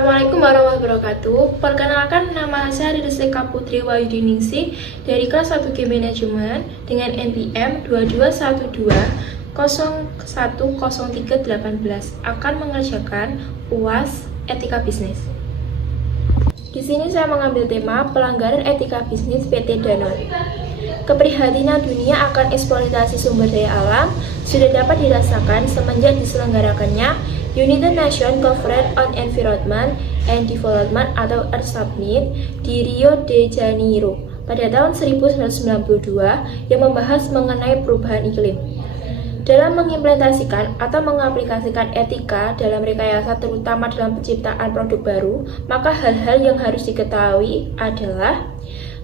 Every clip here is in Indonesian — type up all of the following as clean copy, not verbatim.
Assalamualaikum warahmatullahi wabarakatuh. Perkenalkan, nama saya Rizlika Putri Wahyudiningsih dari kelas 1 G Manajemen dengan NPM 2212010318 akan mengerjakan UAS Etika Bisnis. Di sini saya mengambil tema pelanggaran etika bisnis PT Danone. Keprihatinan dunia akan eksploitasi sumber daya alam sudah dapat dirasakan semenjak diselenggarakannya United Nations Conference on Environment and Development atau Earth Summit di Rio de Janeiro pada tahun 1992 yang membahas mengenai perubahan iklim. Dalam mengimplementasikan atau mengaplikasikan etika dalam rekayasa terutama dalam penciptaan produk baru, maka hal-hal yang harus diketahui adalah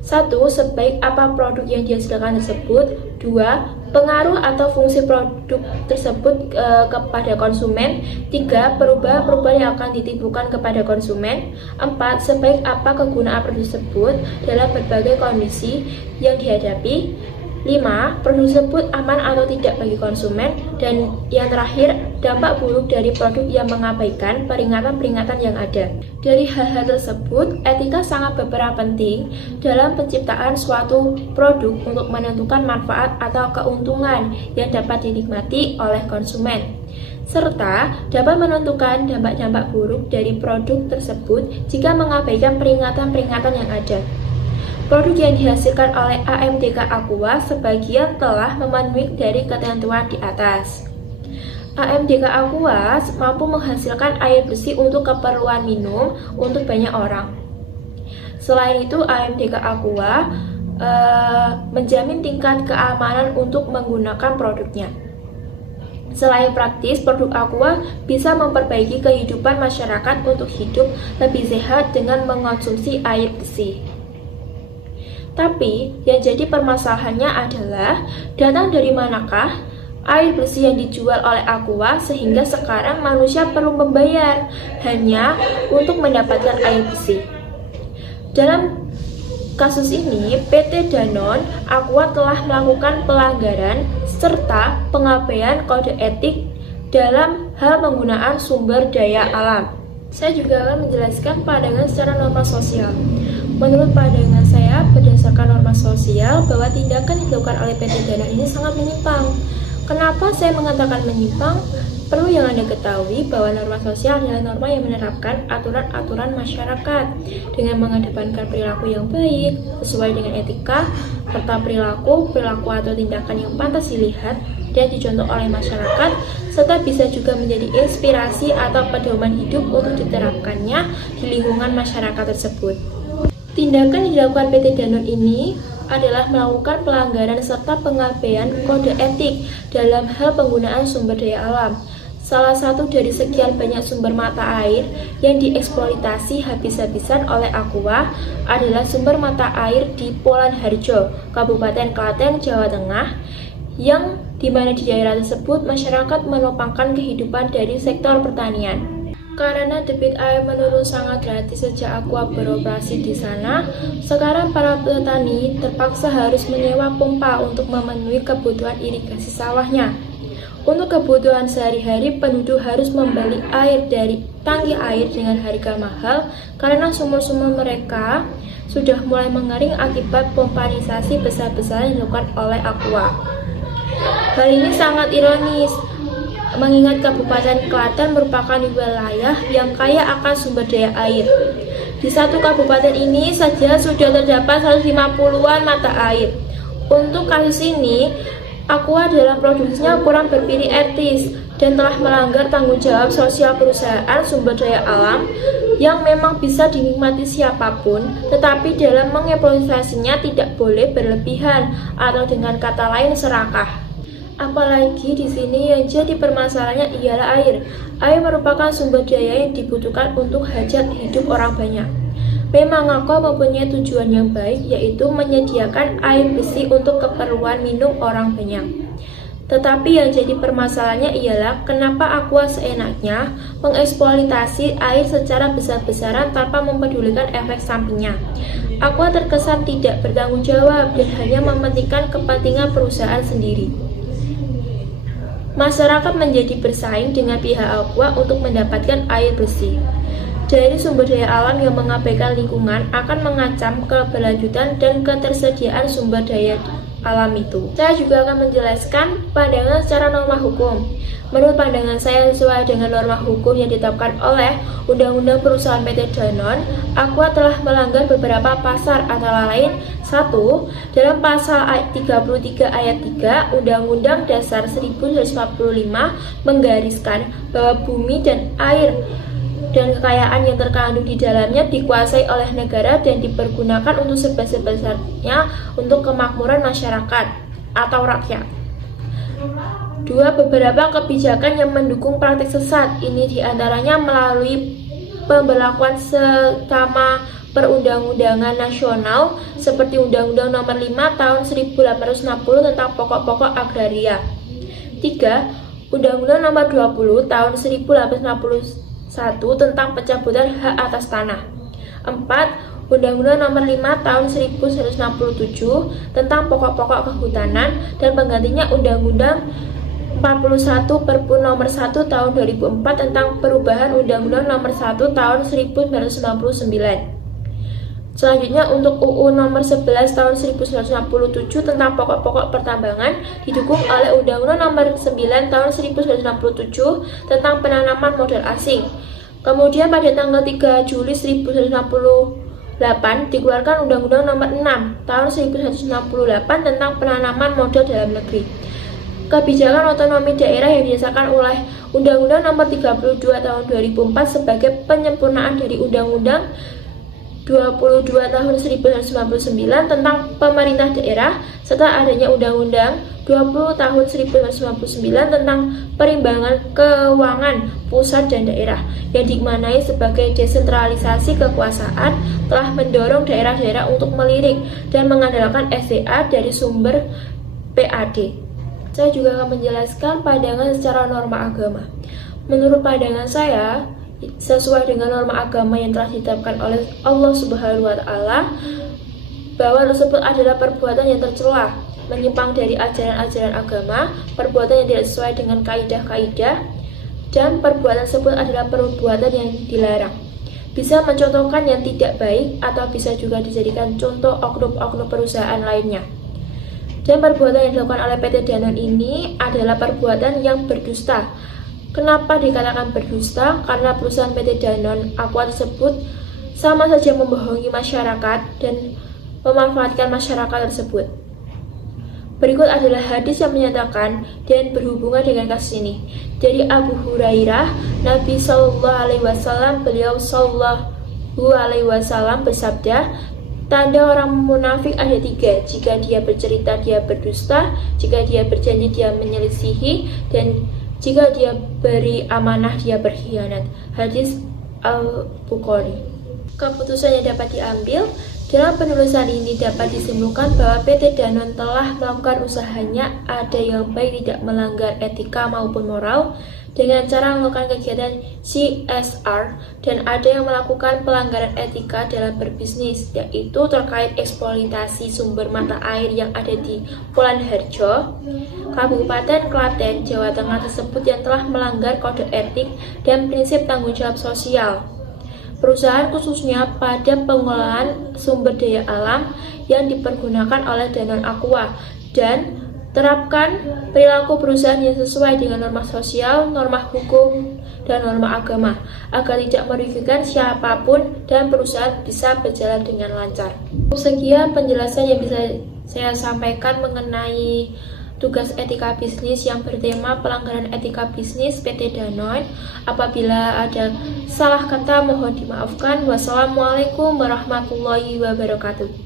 1. Sebaik apa produk yang dihasilkan tersebut. 2. Pengaruh atau fungsi produk tersebut kepada konsumen. 3. Perubahan-perubahan yang akan ditimbulkan kepada konsumen. 4. Sebaik apa kegunaan produk tersebut dalam berbagai kondisi yang dihadapi. 5. Produk tersebut aman atau tidak bagi konsumen. Dan yang terakhir, dampak buruk dari produk yang mengabaikan peringatan-peringatan yang ada. Dari hal-hal tersebut, etika sangat berperan penting dalam penciptaan suatu produk untuk menentukan manfaat atau keuntungan yang dapat dinikmati oleh konsumen, serta dapat menentukan dampak-dampak buruk dari produk tersebut jika mengabaikan peringatan-peringatan yang ada. Produk yang dihasilkan oleh AMDK Aqua sebagian telah memenuhi dari ketentuan di atas. AMDK Aqua mampu menghasilkan air bersih untuk keperluan minum untuk banyak orang. Selain itu, AMDK Aqua menjamin tingkat keamanan untuk menggunakan produknya. Selain praktis, produk Aqua bisa memperbaiki kehidupan masyarakat untuk hidup lebih sehat dengan mengonsumsi air bersih. Tapi, yang jadi permasalahannya adalah datang dari manakah air bersih yang dijual oleh Aqua sehingga sekarang manusia perlu membayar hanya untuk mendapatkan air bersih. Dalam kasus ini, PT Danone Aqua telah melakukan pelanggaran serta pengabaian kode etik dalam hal penggunaan sumber daya alam. Saya juga akan menjelaskan pandangan secara norma sosial. Menurut pandangan saya, berdasarkan norma sosial, bahwa tindakan yang dilakukan oleh PT Danone ini sangat menyimpang. Kenapa saya mengatakan menyimpang? Perlu yang Anda ketahui bahwa norma sosial adalah norma yang menerapkan aturan-aturan masyarakat dengan mengedepankan perilaku yang baik, sesuai dengan etika, serta perilaku atau tindakan yang pantas dilihat dan dicontoh oleh masyarakat, serta bisa juga menjadi inspirasi atau pedoman hidup untuk diterapkannya di lingkungan masyarakat tersebut. Tindakan yang dilakukan PT Danone ini adalah melakukan pelanggaran serta pengabaian kode etik dalam hal penggunaan sumber daya alam. Salah satu dari sekian banyak sumber mata air yang dieksploitasi habis-habisan oleh Aqua adalah sumber mata air di Polanharjo, Kabupaten Klaten, Jawa Tengah, yang dimana di daerah tersebut masyarakat menopangkan kehidupan dari sektor pertanian. Karena debit air menurun sangat drastis sejak Aqua beroperasi di sana, sekarang para petani terpaksa harus menyewa pompa untuk memenuhi kebutuhan irigasi sawahnya. Untuk kebutuhan sehari-hari, penduduk harus membeli air dari tangki air dengan harga mahal karena sumur-sumur mereka sudah mulai mengering akibat pompanisasi besar-besaran yang dilakukan oleh Aqua. Hal ini sangat ironis, mengingat Kabupaten Klaten merupakan wilayah yang kaya akan sumber daya air. Di satu kabupaten ini saja sudah terdapat 150-an mata air. Untuk kasus ini, Aqua dalam produksinya kurang berpikir etis dan telah melanggar tanggung jawab sosial perusahaan sumber daya alam yang memang bisa dinikmati siapapun, tetapi dalam mengeksploitasinya tidak boleh berlebihan atau dengan kata lain serakah. Apalagi di sini yang jadi permasalahannya ialah air. Air merupakan sumber daya yang dibutuhkan untuk hajat hidup orang banyak. Memang Aqua mempunyai tujuan yang baik, yaitu menyediakan air bersih untuk keperluan minum orang banyak. Tetapi yang jadi permasalahannya ialah kenapa Aqua seenaknya mengeksploitasi air secara besar-besaran tanpa mempedulikan efek sampingnya. Aqua terkesan tidak bertanggung jawab dan hanya mementingkan kepentingan perusahaan sendiri. Masyarakat menjadi bersaing dengan pihak Aqua untuk mendapatkan air bersih. dari sumber daya alam yang mengabaikan lingkungan akan mengancam keberlanjutan dan ketersediaan sumber daya alam itu. Saya juga akan menjelaskan pandangan secara norma hukum. Menurut pandangan saya, sesuai dengan norma hukum yang ditetapkan oleh Undang-Undang Perusahaan PT Danone, Aqua telah melanggar beberapa pasal antara lain 1. Dalam pasal 33 ayat 3 Undang-Undang Dasar 1945 menggariskan bahwa bumi dan air dan kekayaan yang terkandung di dalamnya dikuasai oleh negara dan dipergunakan untuk sebesar-besarnya untuk kemakmuran masyarakat atau rakyat. 2. Beberapa kebijakan yang mendukung praktik sesat ini diantaranya melalui pemberlakuan skema perundang-undangan nasional seperti Undang-Undang Nomor 5 Tahun 1860 tentang pokok-pokok agraria. 3. Undang-Undang Nomor 20 Tahun 1861 tentang pencabutan hak atas tanah. 4. Undang-Undang Nomor 5 Tahun 1967 tentang pokok-pokok kehutanan dan penggantinya Undang-Undang 41 Perpu Nomor 1 Tahun 2004 tentang perubahan Undang-Undang Nomor 1 Tahun 1999. Selanjutnya untuk UU Nomor 11 Tahun 1967 tentang pokok-pokok pertambangan didukung oleh Undang-Undang Nomor 9 Tahun 1967 tentang penanaman modal asing. Kemudian pada tanggal 3 Juli 1968 dikeluarkan Undang-Undang Nomor 6 Tahun 1968 tentang penanaman modal dalam negeri. Kebijakan otonomi daerah yang didasarkan oleh Undang-Undang Nomor 32 Tahun 2004 sebagai penyempurnaan dari Undang-Undang 22 Tahun 1999 tentang pemerintah daerah serta adanya Undang-Undang 20 Tahun 1999 tentang perimbangan keuangan pusat dan daerah yang dimaknai sebagai desentralisasi kekuasaan telah mendorong daerah-daerah untuk melirik dan mengandalkan SDA dari sumber PAD. Saya juga akan menjelaskan pandangan secara norma agama. Menurut pandangan saya, sesuai dengan norma agama yang telah ditetapkan oleh Allah Subhanahu wa Ta'ala, bahwa tersebut adalah perbuatan yang tercela, menyimpang dari ajaran-ajaran agama, perbuatan yang tidak sesuai dengan kaidah-kaidah, dan perbuatan tersebut adalah perbuatan yang dilarang. Bisa mencontohkan yang tidak baik atau bisa juga dijadikan contoh oknum-oknum perusahaan lainnya. Dan perbuatan yang dilakukan oleh PT Danone ini adalah perbuatan yang berdusta. Kenapa dikatakan berdusta? Karena perusahaan PT Danone Aqua tersebut sama saja membohongi masyarakat dan memanfaatkan masyarakat tersebut. Berikut adalah hadis yang menyatakan dan berhubungan dengan kasus ini. Dari Abu Hurairah, Nabi Shallallahu Alaihi Wasallam, beliau Shallallahu Alaihi Wasallam bersabda, tanda orang munafik ada 3. Jika dia bercerita, dia berdusta. Jika dia berjanji, dia menyelisihi. Dan jika dia beri amanah, dia berkhianat. Hadis Al-Bukhari. Keputusan yang dapat diambil dalam penulisan ini dapat disimpulkan bahwa PT Danone telah melakukan usahanya ada yang baik tidak melanggar etika maupun moral dengan cara melakukan kegiatan CSR, dan ada yang melakukan pelanggaran etika dalam berbisnis, yaitu terkait eksploitasi sumber mata air yang ada di Pulan Harjo, Kabupaten Klaten, Jawa Tengah tersebut yang telah melanggar kode etik dan prinsip tanggung jawab sosial perusahaan khususnya pada pengelolaan sumber daya alam yang dipergunakan oleh Danone Aqua, dan terapkan perilaku perusahaan yang sesuai dengan norma sosial, norma hukum, dan norma agama agar tidak merugikan siapapun dan perusahaan bisa berjalan dengan lancar. Sekian penjelasan yang bisa saya sampaikan mengenai tugas etika bisnis yang bertema pelanggaran etika bisnis PT Danone. Apabila ada salah kata mohon dimaafkan. Wassalamualaikum warahmatullahi wabarakatuh.